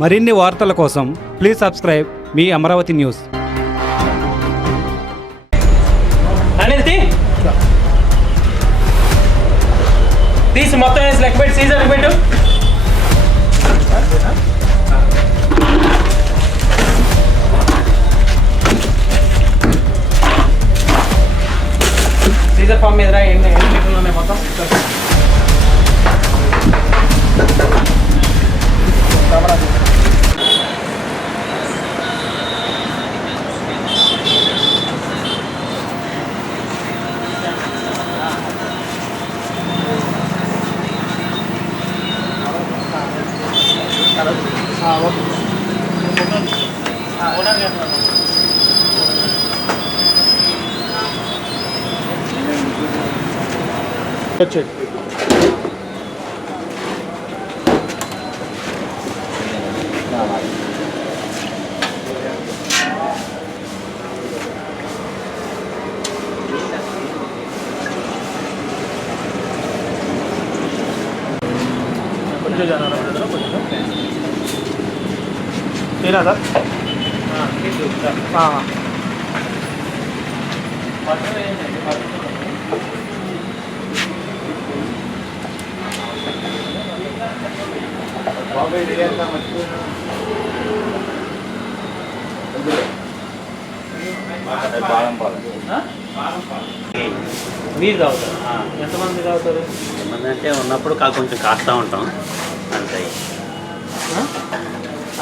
మరిన్ని వార్తల కోసం please subscribe me Amaravati news. తీసి మొత్తం వేసి లెక్క పెట్టి సీజర్ పెట్టు. సీజర్ ఫామ్ మీద ఎన్ని లీటర్లు ఉన్నాయి మొత్తం? వచ్చేది तेरा सर हाँ మీరు తాగుతారు? ఎంతమంది తాగుతారు? ఎంతమంది అంటే ఉన్నప్పుడు కొంచెం కాస్తా ఉంటాం అంతే.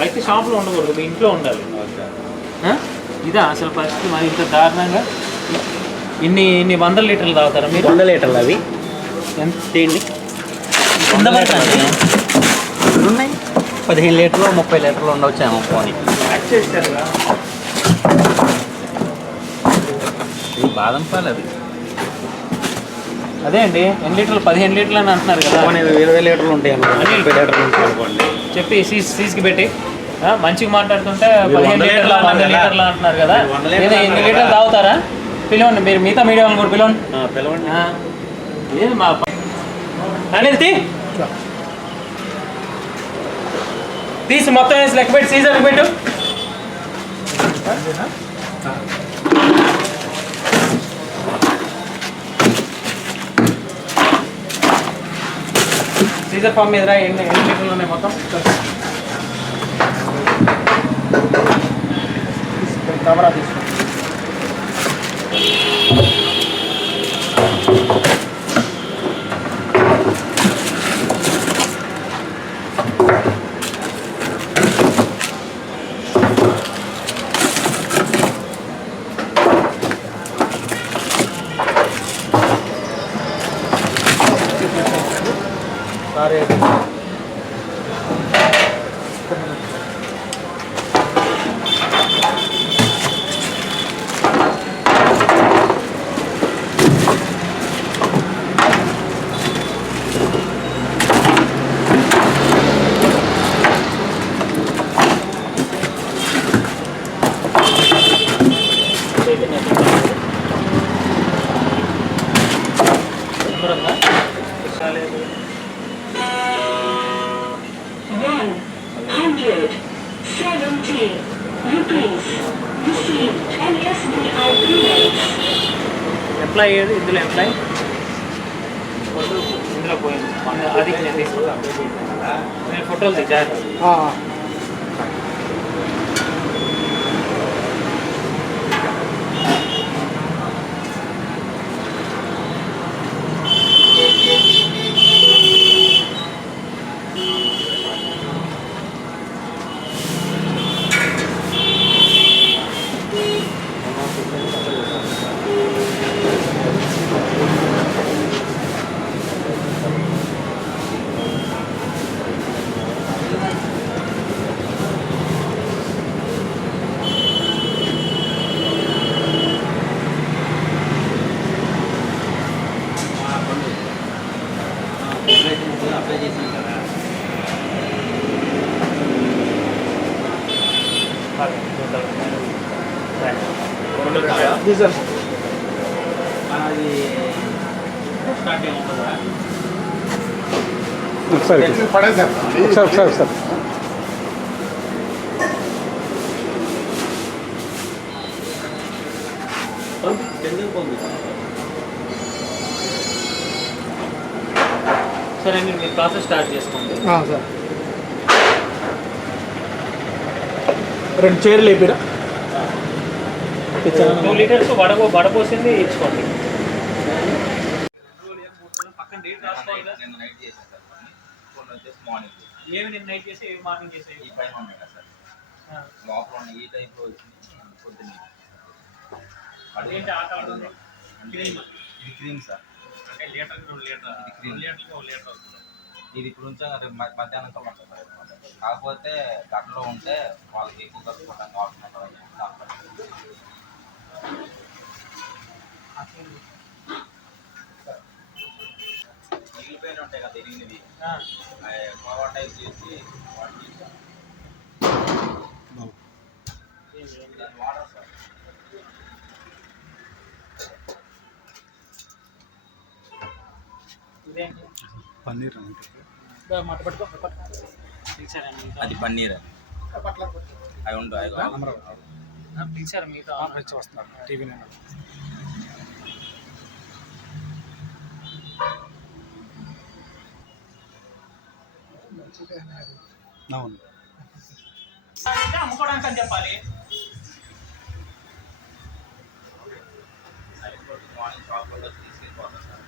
అయితే షాప్లో ఉండకూడదు, మీ ఇంట్లో ఉండాలి. ఇదా అసలు పరిస్థితి? మరి ఇంత దారుణంగా ఇన్ని వందల లీటర్లు తాగుతారా మీరు? 100 లీటర్లు అవి ఎంత తీయండి. ఎంతవరకు ఉన్నాయి 15 లీటర్లు 30 లీటర్లు ఉండవచ్చేమో. పోనీ చేస్తారుగా. ఇది బాదం పాలు అవి. అదే అండి, ఎన్ని లీటర్లు? 15 లీటర్లు అని అంటున్నారు కదా. 20 లీటర్లు ఉంటాయి అనుకోండి, 30 లీటర్లు ఉంటాయి అనుకోండి. చెప్పి సీస్కి పెట్టి మంచిగా మాట్లాడుతుంటే 15 లీటర్లు 100 లీటర్లు అంటున్నారు కదా. లేదా ఎన్ని లీటర్లు తాగుతారా? పిలవండి, మీరు మిగతా మీడియా వాళ్ళని కూడా పిలవండి. పిలవండి. ఏది మా అనేది తీసి మొత్తం వేసి లెక్క పెట్టి సీజర్ పెట్టు. సీజర్ ఫామ్ మీద ఎన్ని లీటర్లు ఉన్నాయి మొత్తం? కెమెరా తీసుకో. सारे ఎంప్లాయ్ ఏది ఇందులో? ఎంప్లాయ్ ఇందులో పోయింది. అది నేను తీసుకుంటాను. నేను ఫోటోలు తెచ్చాను. అప్లై చేసాను కదా. जी sir sir sir sir sir సరే అండి, మీరు ప్రాసెస్ స్టార్ట్ చేసుకోండి. సార్ 2 చైర్లు వేపిరా. 2 లీటర్స్ వడపోసింది ఇచ్చుకోండి. పక్కన డేట్ రాసుకోవాలి. ఏమి నిన్న నైట్ చేసి ఏమి మార్నింగ్ చేసి ఇది ఇప్పుడు ఉంచా మధ్యాహ్నం కల్లా ఉంటుంది. కాకపోతే గంటలో ఉంటే వాళ్ళకి ఎక్కువ కలుపుకోవడానికి ఆప్షన్ ఉంటుంది. మిగిలిపోయిన ఉంటాయి కదా ఎనిమిది పవర్ టైప్ చేసి వాటర్ సార్ పన్నీర్ అది పన్నీర్ అవి ఉంటాయి. పిలిచారు మీతో వస్తున్నారు టీవీ అవును. అమ్ముకోవడానికి అని చెప్పాలి. మార్నింగ్ షాప్లో తీసుకెళ్ళిపోతాం సార్.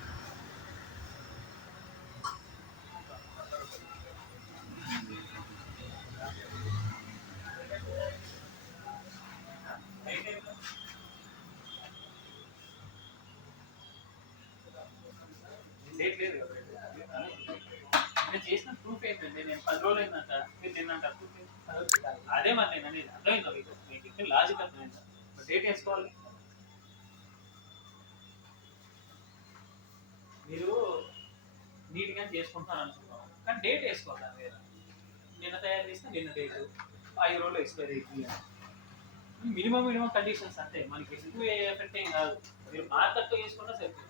నేను చేసిన ప్రూఫ్ ఏంటంటే నేను 10 రోజులు అయిందంట, మీరు నిన్నంట అదే మరి నేను అనేది అర్థమైందా మీకు? మీకు చెప్పిన లాజిక్ అర్థమైందా? డేట్ వేసుకోవాలి. మీరు నీట్గా చేసుకుంటాను అనుకుంటున్నాం, కానీ డేట్ వేసుకోవాలి. దాని మీద నిన్న తయారు చేస్తే నిన్న డేటు 5 రోజులు ఎక్స్పైర్ అవుతుంది. మినిమం కండిషన్స్ అంతే, మనకి ఎక్కువ ఎఫెక్ట్ ఏం కాదు. మీరు మార్కెట్తో వేసుకున్నా సరిపోతుంది.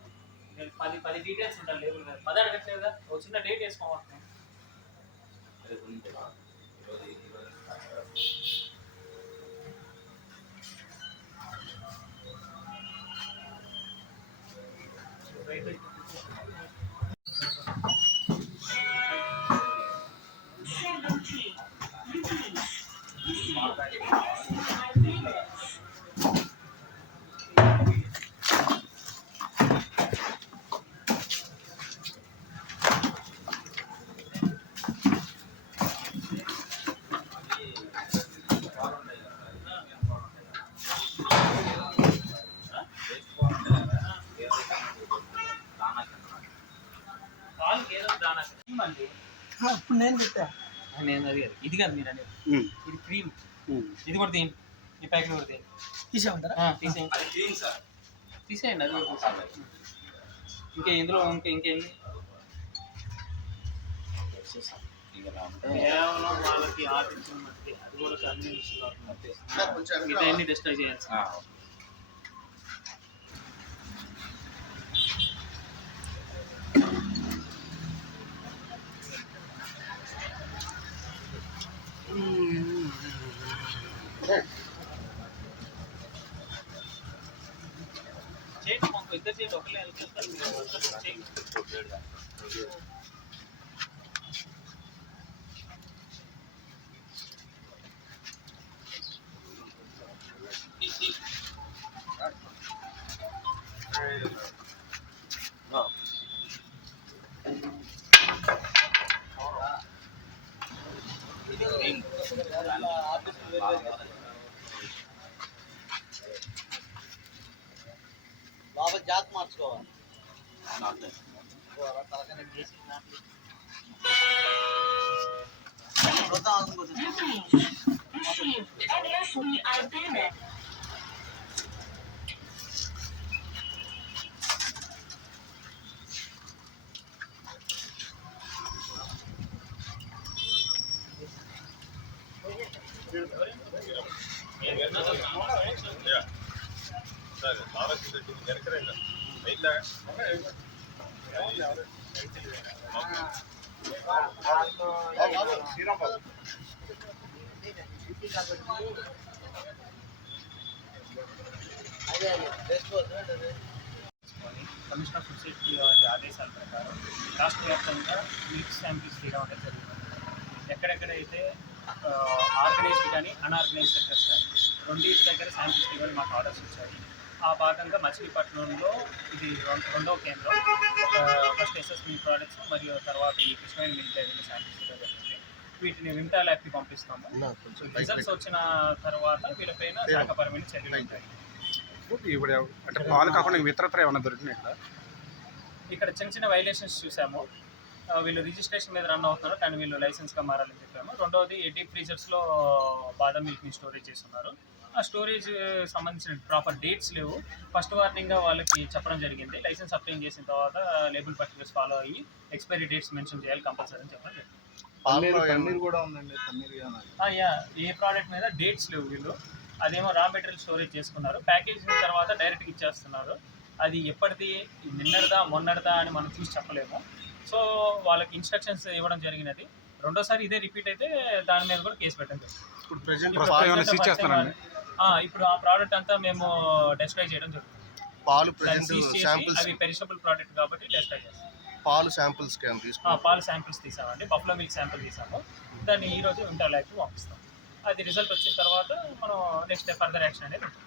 నేను 10 డీటెయిల్స్ ఉంటాను లేబుల్ మీద. 10 అడగట్లేదు కదా, ఒక చిన్న డేట్ వేసుకోవాలి. ఇప్పుడు నేను పెట్టా. నేను అది ఇది కాదు మీరు అనేది, ఇది క్రీమ్. ఇది కూడా తీయండి, ఈ ప్యాకెట్ కూడా తీయండి. తీసేమంటారా? తీసేయండి, తీసేయండి. అది కూడా ఇంకా ఇందులో ఇంకేంది కేవలం వాళ్ళకి ఆర్టిఫిషియల్ మట్టి, అది కూడా కన్వీనియన్స్ మిగతా డిస్ట్రాక్ట్ చేయాలి. చేయండి, మాకు ఇద్దరు చేయండి. ఒకళ్ళే చేయండి. బాబా జాత్ మార్చుకోవాలి. అదే కమిషనర్ ఫుడ్ సేఫ్టీ వారి ఆదేశాల ప్రకారం రాష్ట్ర వ్యాప్తంగా మిల్క్ శాంపిల్స్ తీయడం అనేది జరిగింది. ఎక్కడెక్కడైతే ఆర్గనైజ్డ్ కానీ అన్ఆర్గనైజ్డ్ సెక్టర్స్ కానీ రెండింటి దగ్గర శాంపిల్స్ తీయమని మాకు ఆర్డర్స్ వచ్చాయి. ఆ భాగంగా మచిలీపట్నంలో ఇది రెండవ కేంద్రం. ఫస్ట్ ఎస్ఎస్బి ప్రోడక్ట్స్ మరియు తర్వాత ఈ కృష్ణవేణి మిల్క్ డైరీలో శాంపిల్స్ తీయడం జరిగింది. వీటిని వింటా ల్యాబ్కి పంపిస్తాము. రిజల్ట్స్ వచ్చిన తర్వాత వీళ్ళపైన శాఖపరమైన చర్యలు ఉంటాయి. ఇప్పుడు అంటే పాలు కాకుండా ఇతరత్ర ఏమైనా దొరికినాయి ఇక్కడ చిన్న చిన్న వైలేషన్స్ చూసాము. వీళ్ళు రిజిస్ట్రేషన్ మీద రన్ అవుతున్నారు కానీ వీళ్ళు లైసెన్స్గా మారాలని చెప్పాము. రెండవది డీప్ ఫ్రీజర్స్లో బాదం మిల్క్ని స్టోరేజ్ చేస్తున్నారు. ఆ స్టోరేజ్ సంబంధించిన ప్రాపర్ డేట్స్ లేవు. ఫస్ట్ వార్నింగ్గా వాళ్ళకి చెప్పడం జరిగింది. లైసెన్స్ అప్లై చేసిన తర్వాత లేబుల్ పర్టికులర్స్ ఫాలో అయ్యి ఎక్స్పైరీ డేట్స్ మెన్షన్ చేయాలి కంపల్సరీ అని చెప్పడం జరిగింది. ఏ ప్రోడక్ట్ మీద డేట్స్ లేవు. వీళ్ళు అదేమో రా మెటీరియల్ స్టోరేజ్ చేసుకున్నారు. ప్యాకేజింగ్ తర్వాత డైరెక్ట్గా ఇచ్చేస్తున్నారు. అది ఎప్పటిది నిన్నటిదా మొన్నటిదా అని మనం చూసి చెప్పలేము. సో వాళ్ళకి ఇన్స్ట్రక్షన్స్ ఇవ్వడం జరిగినది. రెండోసారి ఇదే రిపీట్ అయితే దాని మీద కూడా కేసు పెట్టడం జరిగింది. ఇప్పుడు ఆ ప్రోడక్ట్ అంతా మేము డెస్ట్రాయ్ చేయడం జరుగుతుంది. అవి పెరిషబుల్ ప్రోడక్ట్ కాబట్టి డెస్ట్రాయ్ చేస్తాం. పాలు శాంపిల్స్ పాలు శాంపిల్స్ తీసామండి. బఫ్లో మిల్క్ శాంపిల్ తీసాము. దాన్ని ఈరోజు ఇంటర్ ల్యాబ్కి పంపిస్తాం. అది రిజల్ట్ వచ్చిన తర్వాత మనం నెక్స్ట్ ఫర్దర్ యాక్షన్ అనేది ఉంటుంది.